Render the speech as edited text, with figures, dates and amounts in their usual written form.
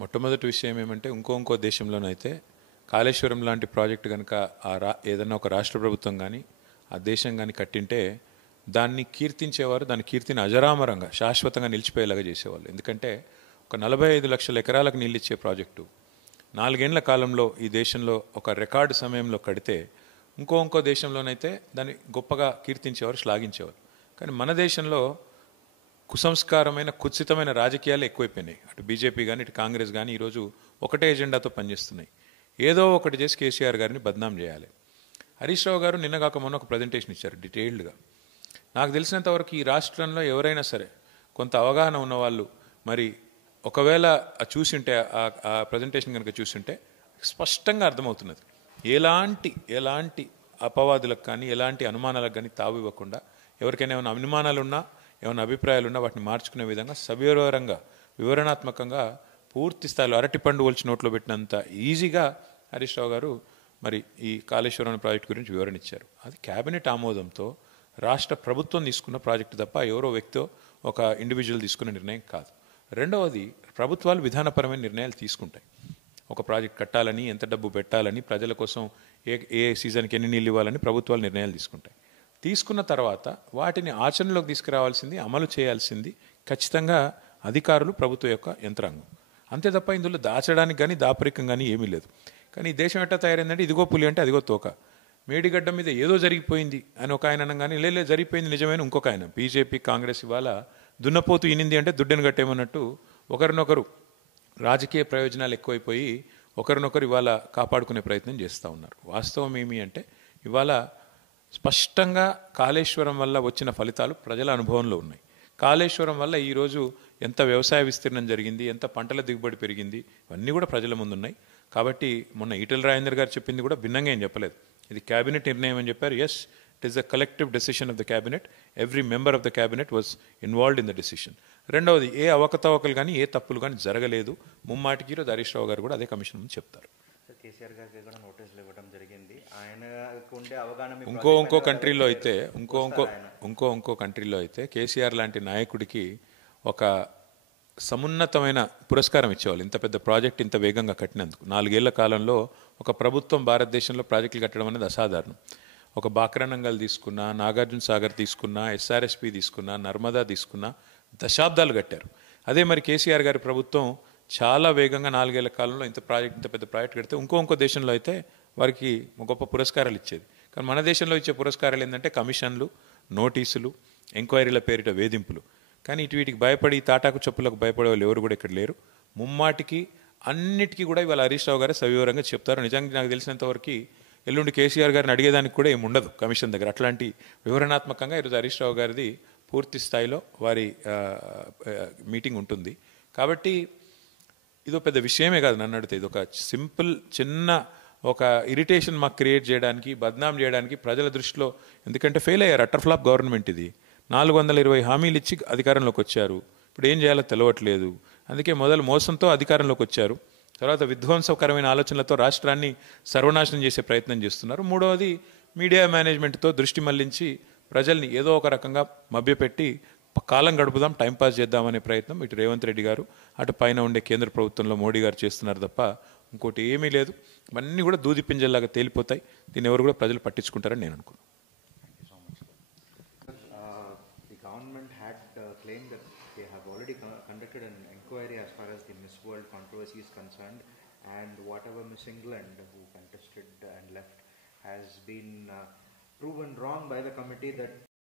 మొట్టమొదటి విషయం ఏమంటే ఇంకో దేశంలోనైతే కాళేశ్వరం లాంటి ప్రాజెక్టు కనుక ఏదన్నా ఒక రాష్ట్ర ప్రభుత్వం కానీ ఆ దేశం కానీ కట్టింటే దాన్ని కీర్తించేవారు, దాని కీర్తిని అజరామరంగా శాశ్వతంగా నిలిచిపోయేలాగా చేసేవాళ్ళు. ఎందుకంటే ఒక 45 లక్షల ఎకరాలకు నీళ్ళు ఇచ్చే ప్రాజెక్టు 4 ఏళ్ల కాలంలో ఈ దేశంలో ఒక రికార్డు సమయంలో కడితే ఇంకో దేశంలోనైతే దాన్ని గొప్పగా కీర్తించేవారు, శ్లాఘించేవారు. కానీ మన దేశంలో కుసంస్కారమైన కుత్సితమైన రాజకీయాలు ఎక్కువైపోయినాయి. అటు బీజేపీ కానీ ఇటు కాంగ్రెస్ కానీ ఈరోజు ఒకటే ఎజెండాతో పనిచేస్తున్నాయి. ఏదో ఒకటి చేసి కేసీఆర్ గారిని బద్నాం చేయాలి. హరీష్ రావు గారు నిన్నగాక మొన్న ఒక ప్రజెంటేషన్ ఇచ్చారు డీటెయిల్డ్గా. నాకు తెలిసినంతవరకు ఈ రాష్ట్రంలో ఎవరైనా సరే కొంత అవగాహన ఉన్నవాళ్ళు మరి ఒకవేళ చూసింటే ఆ ప్రజెంటేషన్ కనుక చూసింటే స్పష్టంగా అర్థమవుతున్నది. ఎలాంటి అపవాదులకు కానీ ఎలాంటి అనుమానాలకు కానీ తావు ఇవ్వకుండా, ఎవరికైనా ఏమైనా అనుమానాలు ఉన్నా ఏమైనా అభిప్రాయాలు ఉన్నా వాటిని మార్చుకునే విధంగా సవివరంగా వివరణాత్మకంగా పూర్తి స్థాయిలో అరటిపండు ఒలిచి నోట్లో పెట్టినంత ఈజీగా హరీష్ రావు గారు మరి ఈ కాళేశ్వరం ప్రాజెక్టు గురించి వివరణ ఇచ్చారు. అది కేబినెట్ ఆమోదంతో రాష్ట్ర ప్రభుత్వం తీసుకున్న ప్రాజెక్టు తప్ప ఎవరో వ్యక్తో ఒక ఇండివిజువల్ తీసుకున్న నిర్ణయం కాదు. రెండవది, ప్రభుత్వాలు విధానపరమైన నిర్ణయాలు తీసుకుంటాయి. ఒక ప్రాజెక్ట్ కట్టాలని, ఎంత డబ్బు పెట్టాలని, ప్రజల కోసం ఏ సీజన్కి ఎన్ని నీళ్ళు ఇవ్వాలని ప్రభుత్వాలు నిర్ణయాలు తీసుకుంటాయి. తీసుకున్న తర్వాత వాటిని ఆచరణలోకి తీసుకురావాల్సింది, అమలు చేయాల్సింది ఖచ్చితంగా అధికారులు, ప్రభుత్వం యొక్క యంత్రాంగం. అంతే తప్ప ఇందులో దాచడానికి కానీ దాపరికం కానీ ఏమీ లేదు. కానీ ఈ దేశం ఎట్టా తయారైందంటే ఇదిగో పులి అంటే అదిగో తోక. మేడిగడ్డ మీద ఏదో జరిగిపోయింది అని ఒక ఆయన అనగానే లే జరిగిపోయింది నిజమైన ఇంకొక ఆయన. బీజేపీ కాంగ్రెస్ ఇవాళ దున్నపోతు ఈనింది అంటే దుడ్డను కట్టేమన్నట్టు ఒకరినొకరు రాజకీయ ప్రయోజనాలు ఎక్కువైపోయి ఒకరినొకరు ఇవాళ కాపాడుకునే ప్రయత్నం చేస్తూ ఉన్నారు. వాస్తవం ఏమి అంటే ఇవాళ స్పష్టంగా కాళేశ్వరం వల్ల వచ్చిన ఫలితాలు ప్రజల అనుభవంలో ఉన్నాయి. కాళేశ్వరం వల్ల ఈరోజు ఎంత వ్యవసాయ విస్తీర్ణం జరిగింది, ఎంత పంటల దిగుబడి పెరిగింది, ఇవన్నీ కూడా ప్రజల ముందు ఉన్నాయి. కాబట్టి మొన్న ఈటెల రాజేందర్ గారు చెప్పింది కూడా భిన్నంగా ఏం చెప్పలేదు. ఇది క్యాబినెట్ నిర్ణయం అని చెప్పారు. Yes, it is a collective decision of the cabinet. Every member of the cabinet was involved in the decision. రెండవది, ఏ అవకతవకలు కానీ ఏ తప్పులు కానీ జరగలేదు. ముమ్మాటికి ఈరోజు హరీష్ రావు గారు కూడా అదే కమిషన్ ముందు చెప్తారు. కేసీఆర్ గారికి కూడా నోటీసులు ఇవ్వడం జరిగింది. ఆయనకు ఉండే అవగాహన ఇంకో కంట్రీలో అయితే ఇంకో కంట్రీలో అయితే కేసీఆర్ లాంటి నాయకుడికి ఒక సమున్నతమైన పురస్కారం ఇచ్చేవాళ్ళు. ఇంత పెద్ద ప్రాజెక్ట్ ఇంత వేగంగా కట్టినందుకు. 4 ఏళ్ల కాలంలో ఒక ప్రభుత్వం భారతదేశంలో ప్రాజెక్టులు కట్టడం అనేది అసాధారణం. ఒక బాక్రానంగల్ తీసుకున్నా, నాగార్జున సాగర్ తీసుకున్నా, ఎస్ఆర్ఎస్పి తీసుకున్నా, నర్మదా తీసుకున్నా దశాబ్దాలు కట్టారు. అదే మరి కేసీఆర్ గారి ప్రభుత్వం చాలా వేగంగా 4 ఏళ్ల కాలంలో ఇంత పెద్ద ప్రాజెక్ట్ కడితే ఇంకో దేశంలో అయితే వారికి గొప్ప పురస్కారాలు ఇచ్చేది. కానీ మన దేశంలో ఇచ్చే పురస్కారాలు ఏంటంటే కమిషన్లు, నోటీసులు, ఎంక్వైరీల పేరిట వేధింపులు. కానీ వీటికి భయపడి తాటాకు చెప్పులకు భయపడే వాళ్ళు ఎవరు కూడా ఇక్కడ లేరు. ముమ్మాటికి అన్నిటికీ కూడా ఇవాళ హరీష్ రావు గారు సవివరంగా చెప్తారు. నిజంగా నాకు తెలిసినంతవరకు ఎల్లుండి కేసీఆర్ గారిని అడిగేదానికి కూడా ఏమి ఉండదు కమిషన్ దగ్గర. అట్లాంటి వివరణాత్మకంగా ఈరోజు హరీష్ రావు గారిది పూర్తి స్థాయిలో వారి మీటింగ్ ఉంటుంది. కాబట్టి ఇదో పెద్ద విషయమే కాదు నన్ను అడిగితే. ఇది ఒక సింపుల్ చిన్న ఒక ఇరిటేషన్ మాకు క్రియేట్ చేయడానికి, బద్నాం చేయడానికి ప్రజల దృష్టిలో. ఎందుకంటే ఫెయిల్ అయ్యారు, అటర్ ఫ్లాప్ గవర్నమెంట్ ఇది. 420 హామీలు ఇచ్చి అధికారంలోకి వచ్చారు. ఇప్పుడు ఏం చేయాలో తెలియట్లేదు. అందుకే మొదలు మోసంతో అధికారంలోకి వచ్చారు. తర్వాత విధ్వంసకరమైన ఆలోచనలతో రాష్ట్రాన్ని సర్వనాశనం చేసే ప్రయత్నం చేస్తున్నారు. మూడవది, మీడియా మేనేజ్మెంట్తో దృష్టి మళ్లించి ప్రజల్ని ఏదో ఒక రకంగా మభ్యపెట్టి కాలం గడుపుదాం, టైంపాస్ చేద్దామనే ప్రయత్నం ఇటు రేవంత్ రెడ్డి గారు, అటు పైన ఉండే కేంద్ర ప్రభుత్వంలో మోడీ గారు చేస్తున్నారు తప్ప ఇంకోటి ఏమీ లేదు. ఇవన్నీ కూడా దూది పింజల్లాగా తేలిపోతాయి. దీన్ని ఎవరు కూడా ప్రజలు పట్టించుకుంటారని నేను అనుకున్నాను. Government had claimed that they have already conducted an inquiry as far as the Miss World controversy is concerned, and whatever Miss England who contested and left has been proven wrong by the committee that